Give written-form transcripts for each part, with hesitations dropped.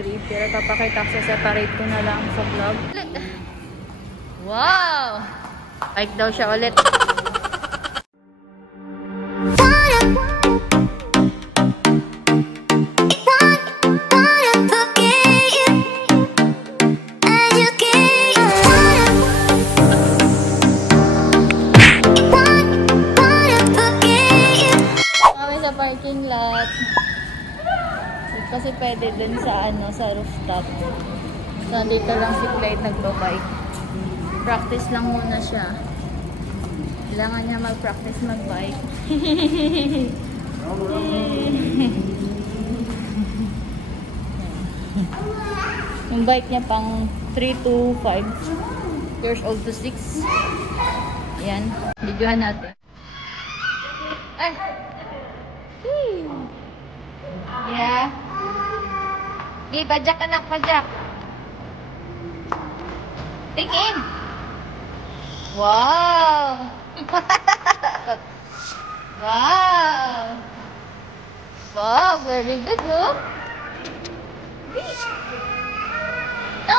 crib. Pero papakita ko sa separate ko na lang sa vlog. Wow! Bike daw siya ulit. Parking lot. Kasi pwede din sa sa rooftop. So dito lang si Clyde nagbabike. Practice lang muna siya. Kailangan niya mag-practice mag-bike. Yung bike niya pang 3 to 5 years old to 6. Ayan. Videohan natin. Ay! Yeah. Di, pajak anak, pajak. Tingin. Wow. Wow. Wow, very good, oh. No.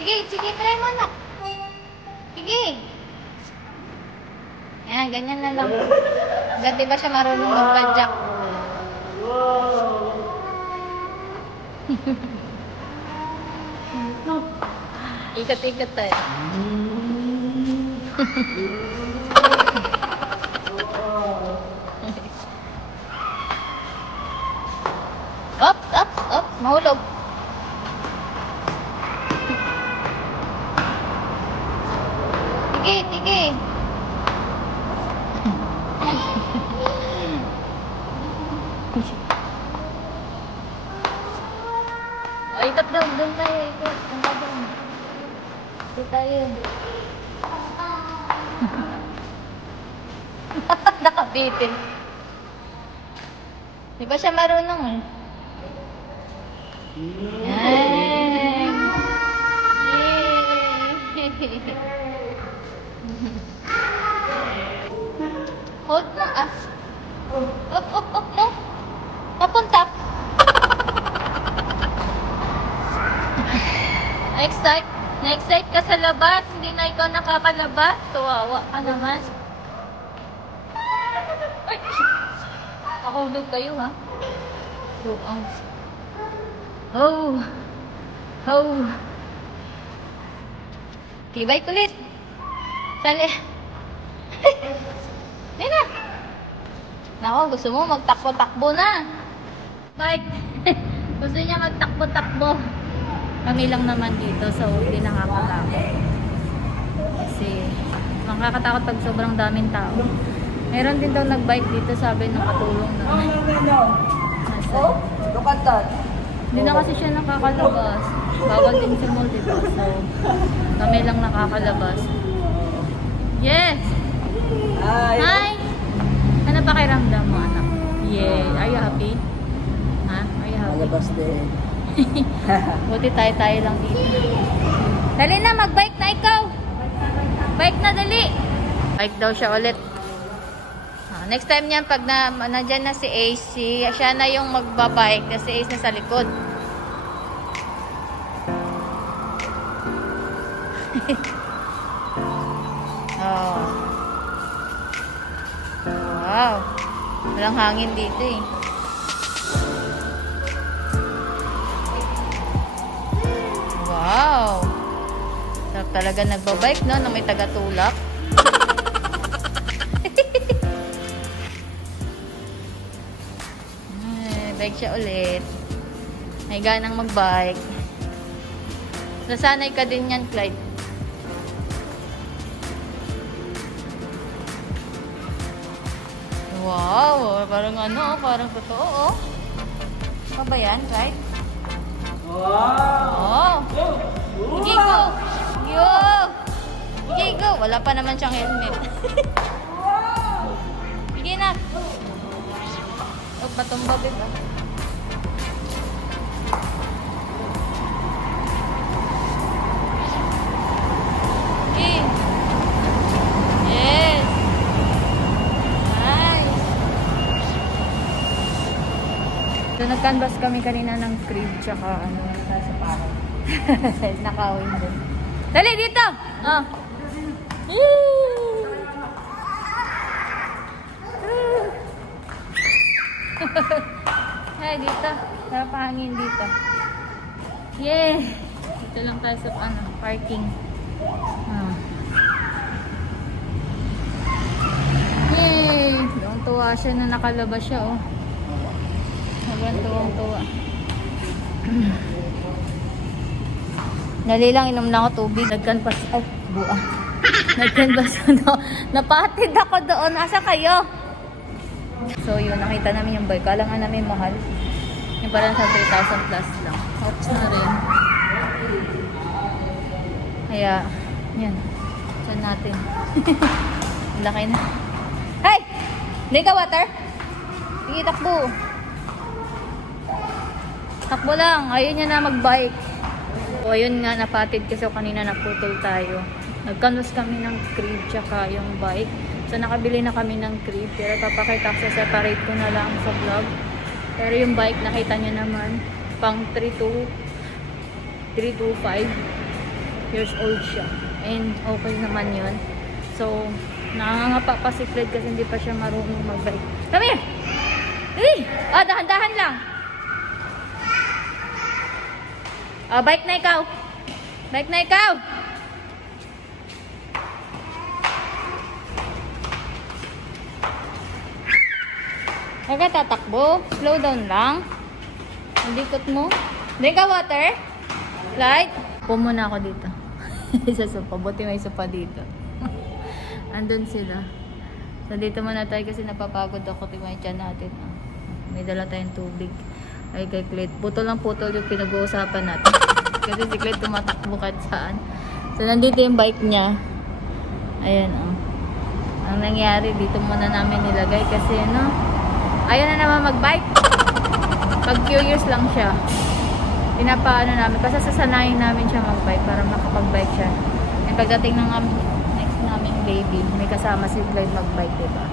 Sige, sige, try mo, anak. Sige. Yan, ganyan na lang. Dati ba siya marunong magpajak? Ikat-ikat tayo. Up, up, up. Mahulog. Sige, sige. Ay, ikot daw. Doon tayo. Ikot. Doon tayo. Nakabitin. Di ba siya marunong eh? Ay. Hold mo ah. Up, up, up mo. Papunta. Na-excite ka sa labas. Hindi na ikaw nakakalabas. Tuwawa ka naman. Ay! Nakahulog kayo ha. Oh. Oh. Tibay kulit. Sali. Nina. Nako, gusto mo magtakbo-takbo na. Bike. Gusto niya magtakbo-takbo. Kami lang naman dito, so hindi nakakatakot. Kasi makakatakot pag sobrang daming tao. Meron din daw nagbike dito, sabi ng katulong naman. Oh, look at that. Hindi na kasi siya nakakalabas. Bawal din sa mall, diba? So, kami lang nakakalabas. Yes! Hi! Hi! Ano pakiramdam mo, anak? Yeah. Are you happy? Ha? Are you happy? Malabas din. Buti tayo lang dito. Dali na, mag-bike na ikaw. Bike na, dali. Bike daw siya ulit. Next time niyan, pag nandyan na si Ace, siya na yung magbabike kasi Ace na sa likod. Oh. Wow. Walang hangin dito eh. Wow. Sarap talaga nagbabike, no? Na may taga-tulak. Bike siya ulit. May ganang mag-bike. Nasanay ka din yan, Clyde. Wow. Parang ano, parang totoo, oh. Ano ba yan, Clyde? Wow! Oh! Sige, go! Yo! Sige, go! Wala pa naman siyang helmet. Sige na! Huwag matumba, diba? Okay. Yes! Nice! Ito Nag-canvas kami kanina ng crib, tsaka ano, sa parang. Nakawin din. Dali, dito! Oh. Ay, dito. Sarap hangin dito. Yay! Dito lang tayo sa ano, parking. Yay! Tuwang-tuwa siya na nakalabas siya, oh. Sobrang tuwang-tuwa. Dali lang, inom na ako tubig. Nagkanpas, ay, buah. Nagkanpas ako. Napatid ako doon. Asa kayo? So, yun, nakita namin yung bike. Kala nga namin mahal. Yung parang sa 3,000 plus lang. Ouch na rin. Kaya, yan. Saan natin? Laki na. Hey! Hindi ka water? Sige, takbo. Takbo lang. Ayun niya na mag-bike. O, ayun nga, napatid kasi kanina naputol tayo. Nag-canvas kami ng crib tsaka yung bike. So, nakabili na kami ng crib. Pero papakita ko, separate ko na lang sa vlog. Pero yung bike, nakita niyo naman, pang 3 to 5 years old siya. And okay naman yun. So, nakangapa pa si Fred kasi hindi pa siya marunong mag-bike. Come here! Hey! Ah, dahan-dahan lang. Ah, bike na ikaw. Bike na ikaw. Huwag ka tatakbo. Slow down lang. Ang likot mo. Hindi ka water? Light? Pumuna ako dito. Sa sopa. Buti may sopa dito. Andun sila. So dito muna tayo kasi napapagod ako. Timay tiyan natin. May dala tayong tubig. Ay kay Clet. Putol lang putol yung pinag-uusapan natin. Kasi si Clet tumatakbo kahit saan. So nandito yung bike niya. Ayan oh. Ang nangyari dito muna namin nilagay kasi no. Ayaw na naman mag-bike. Pag curious lang siya. Pinapaano namin. Basta sasanayin namin siya mag-bike para makapag-bike siya. And pagdating ng next naming baby, may kasama si Clyde mag-bike, diba?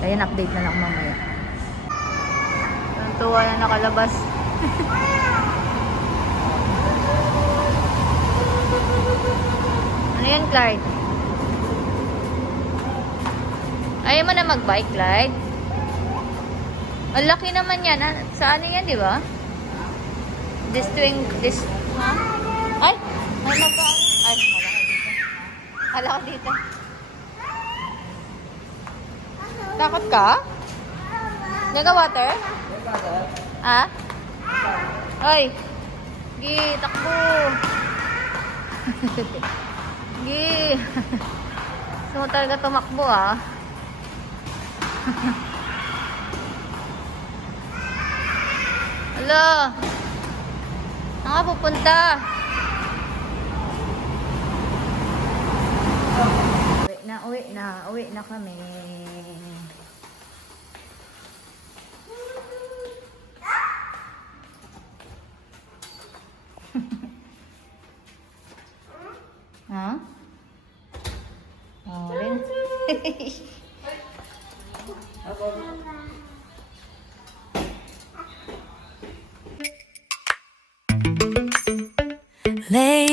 Kaya update na lang mamaya. Ang tuwa na nakalabas. Ano yan, Clyde? Ayaw mo na mag-bike, Clyde? Ang laki naman yan. Sa ano yan, di ba? This, ha? Ay! Ay, nagka, ay, malaki dito. Malaki dito. Takot ka? Naga water? Ha? Ay! Gi, takbo! Gi! Gusto mo talaga tumakbo, ah. Hala! Saan ka pupunta? Uwi na kami. Ha? Oh, rin. Late